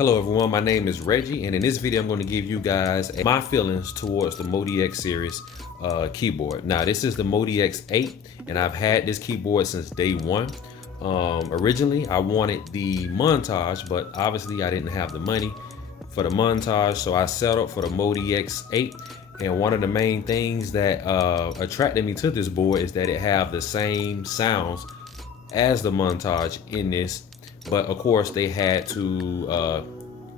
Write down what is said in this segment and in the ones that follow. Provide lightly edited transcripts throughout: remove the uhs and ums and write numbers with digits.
Hello everyone, my name is Reggie, and in this video I'm going to give you guys my feelings towards the MODX series keyboard. Now this is the MODX8 and I've had this keyboard since day one. Originally I wanted the montage, but obviously I didn't have the money for the montage, so I settled for the MODX8. And one of the main things that attracted me to this board is that it have the same sounds as the montage in this, but of course they had to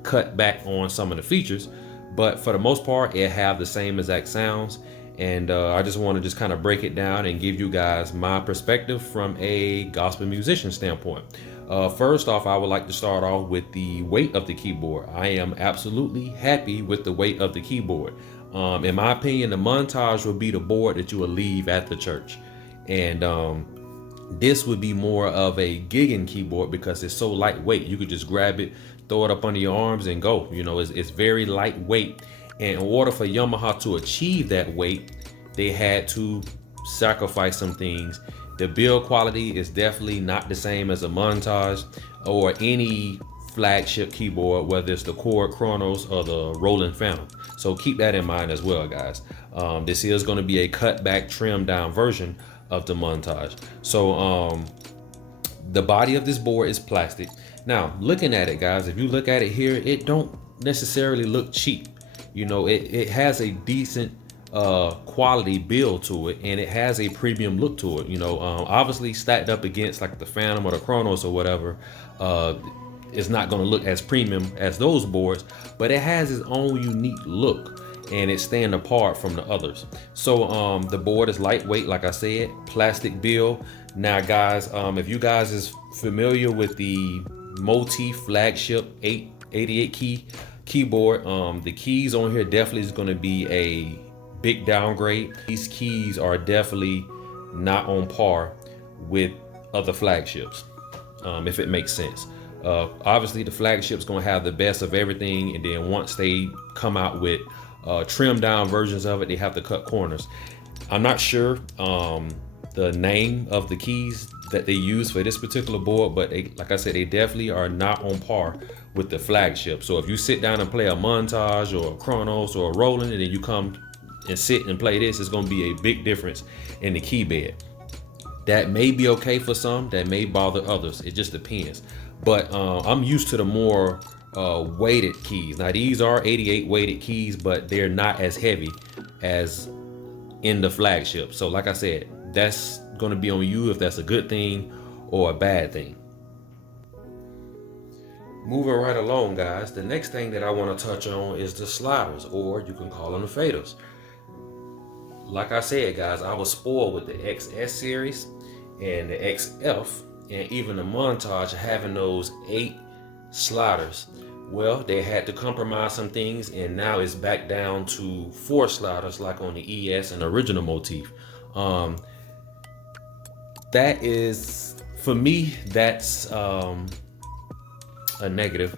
cut back on some of the features, but for the most part it have the same exact sounds. And I just want to just kind of break it down and give you guys my perspective from a gospel musician standpoint. First off, I would like to start off with the weight of the keyboard. I am absolutely happy with the weight of the keyboard. In my opinion, the montage will be the board that you will leave at the church, and this would be more of a gigging keyboard because it's so lightweight. You could just grab it, throw it up under your arms and go. You know, it's very lightweight. And in order for Yamaha to achieve that weight, they had to sacrifice some things. The build quality is definitely not the same as a montage or any flagship keyboard, whether it's the Chord Chronos or the Rolling Phantom. So keep that in mind as well, guys. This is going to be a cut back, trimmed down version of the montage. So the body of this board is plastic. Now looking at it, guys, if you look at it here, it don't necessarily look cheap. You know, it has a decent quality build to it, and it has a premium look to it. You know, obviously stacked up against like the Phantom or the Chronos or whatever, it's not going to look as premium as those boards, but it has its own unique look and it's stand apart from the others. So the board is lightweight, like I said, plastic build. Now guys, if you guys is familiar with the Motif flagship 88 key keyboard, the keys on here definitely is going to be a big downgrade. These keys are definitely not on par with other flagships, if it makes sense. Obviously the flagship's going to have the best of everything, and then once they come out with trimmed down versions of it, they have to cut corners. I'm not sure the name of the keys that they use for this particular board, but like I said, they definitely are not on par with the flagship. So if you sit down and play a montage or a Chronos or a Roland, and then you come and sit and play this, it's going to be a big difference in the key bed. That may be okay for some, that may bother others. It just depends. But I'm used to the more weighted keys. Now these are 88 weighted keys, but they're not as heavy as in the flagship. So like I said, that's going to be on you if that's a good thing or a bad thing. Moving right along, guys, the next thing that I want to touch on is the sliders, or you can call them the faders. Like I said, guys, I was spoiled with the XS series and the XF, and even the montage having those 8 sliders. Well, they had to compromise some things, and now it's back down to 4 sliders like on the ES and original Motif. That is, for me, that's a negative,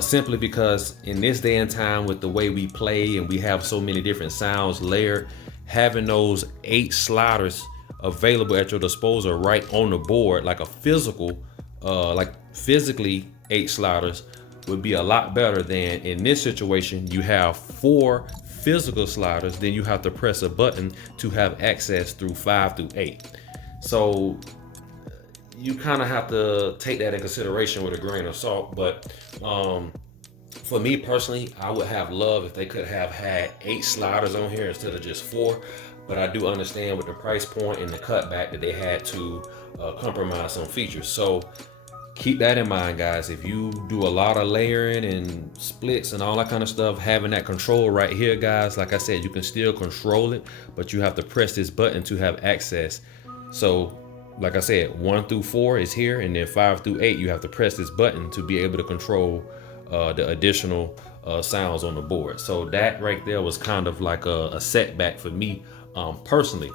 simply because in this day and time, with the way we play and we have so many different sounds layered, having those 8 sliders available at your disposal right on the board, like a physical, like physically 8 sliders, would be a lot better than in this situation. You have 4 physical sliders, then you have to press a button to have access through 5 through 8. So you kind of have to take that in consideration with a grain of salt. But for me personally, I would have loved if they could have had 8 sliders on here instead of just 4. But I do understand with the price point and the cutback that they had to compromise some features. So keep that in mind, guys. If you do a lot of layering and splits and all that kind of stuff, having that control right here, guys, like I said, you can still control it, but you have to press this button to have access. So like I said, 1 through 4 is here, and then 5 through 8, you have to press this button to be able to control the additional sounds on the board. So that right there was kind of like a setback for me personally.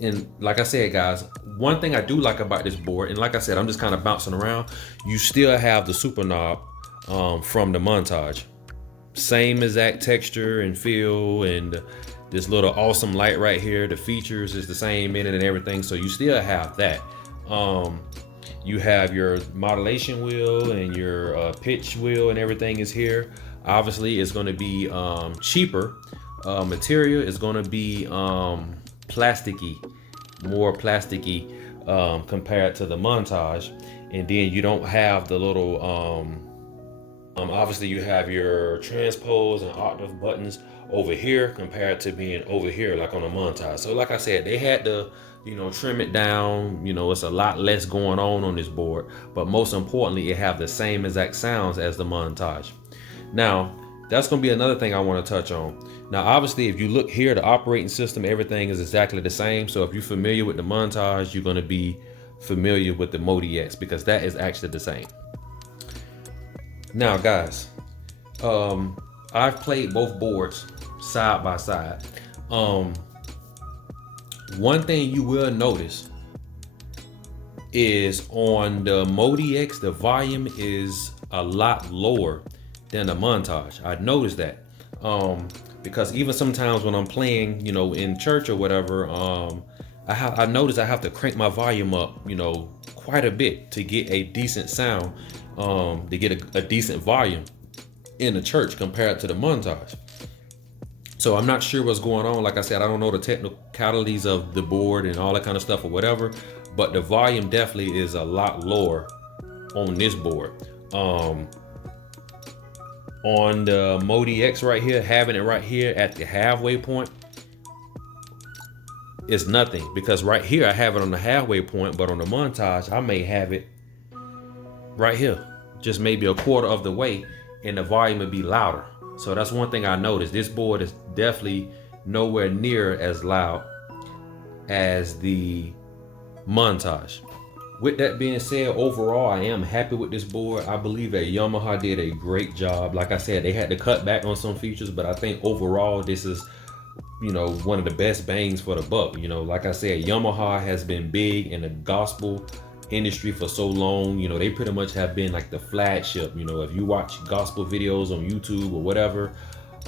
And like I said, guys, one thing I do like about this board, and like I said, I'm just kind of bouncing around, you still have the super knob from the montage. Same exact texture and feel, and this little awesome light right here, the features is the same in it and everything, so you still have that. You have your modulation wheel and your pitch wheel and everything is here. Obviously, it's going to be cheaper. Material is going to be plasticky, more plasticky compared to the Montage. And then you don't have the little obviously you have your transpose and octave buttons over here compared to being over here like on a Montage. So like I said, they had to, you know, trim it down. You know, it's a lot less going on this board, but most importantly, it have the same exact sounds as the Montage. Now, that's going to be another thing I want to touch on. Now, obviously, if you look here, the operating system, everything is exactly the same. So if you're familiar with the Montage, you're going to be familiar with the MODX because that is actually the same. Now, guys, I've played both boards side by side. One thing you will notice is on the MODX, the volume is a lot lower than the Montage. I noticed that because even sometimes when I'm playing, you know, in church or whatever, I notice I have to crank my volume up, you know, quite a bit to get a decent sound, to get a decent volume in the church compared to the Montage. So I'm not sure what's going on. Like I said, I don't know the technicalities of the board and all that kind of stuff or whatever, but the volume definitely is a lot lower on this board. On the MODX right here, having it right here at the halfway point is nothing, because right here I have it on the halfway point, but on the Montage I may have it right here, just maybe a quarter of the way, and the volume would be louder. So that's one thing I noticed. This board is definitely nowhere near as loud as the Montage. With that being said, overall, I am happy with this board. I believe that Yamaha did a great job. Like I said, they had to cut back on some features, but I think overall, this is, you know, one of the best bangs for the buck. You know, like I said, Yamaha has been big in the gospel industry for so long. You know, they pretty much have been like the flagship. You know, if you watch gospel videos on YouTube or whatever,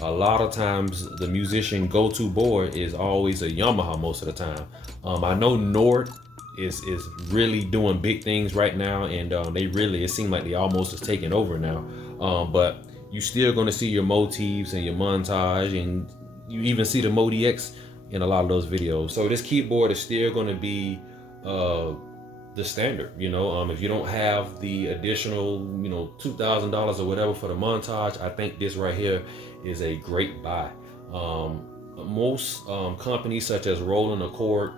a lot of times the musician go-to board is always a Yamaha most of the time. I know Nord is really doing big things right now, and they really, it seems like they almost is taking over now. But you still going to see your motifs and your Montage, and you even see the MODX in a lot of those videos. So this keyboard is still going to be the standard. You know, if you don't have the additional, you know, $2,000 or whatever for the Montage, I think this right here is a great buy. Most companies such as Roland Accord,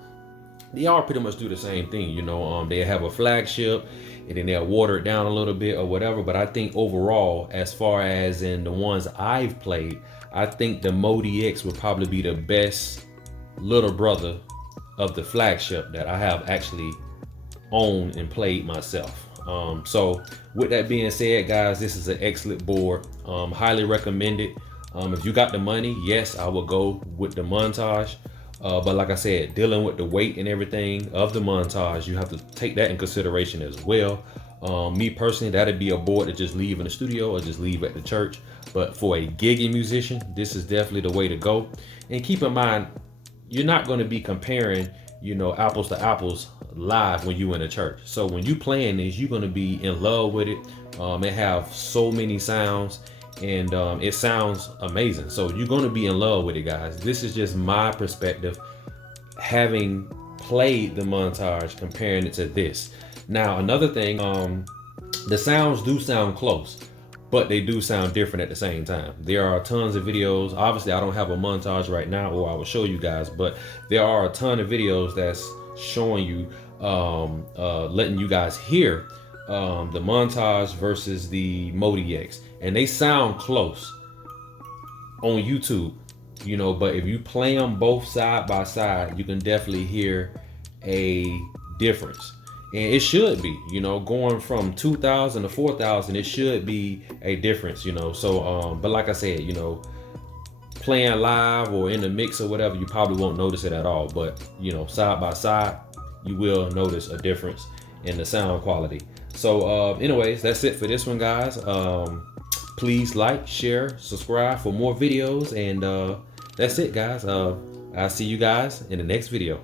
they all pretty much do the same thing. You know, they have a flagship and then they'll water it down a little bit or whatever. But I think overall, as far as in the ones I've played, I think the MODX would probably be the best little brother of the flagship that I have actually owned and played myself. So with that being said, guys, this is an excellent board. Highly recommend it. If you got the money, yes, I would go with the Montage. But like I said, dealing with the weight and everything of the Montage, you have to take that in consideration as well. Me personally, that'd be a board to just leave in the studio or just leave at the church. But for a gigging musician, this is definitely the way to go. And keep in mind, you're not going to be comparing, you know, apples to apples live when you in a church. So when you playing this, you're going to be in love with it. It have so many sounds, and it sounds amazing. So you're going to be in love with it, guys. This is just my perspective, having played the Montage, comparing it to this. Now, another thing, the sounds do sound close, but they do sound different at the same time. There are tons of videos. Obviously, I don't have a Montage right now, or I will show you guys, but there are a ton of videos that's showing you, letting you guys hear the Montage versus the MODX, and they sound close on YouTube, you know, but if you play them both side by side, you can definitely hear a difference. And it should be, you know, going from 2,000 to 4,000, it should be a difference, you know. So, but like I said, you know, playing live or in the mix or whatever, you probably won't notice it at all. But, you know, side by side, you will notice a difference in the sound quality. So, anyways, that's it for this one, guys. Please like, share, subscribe for more videos. And that's it, guys. I'll see you guys in the next video.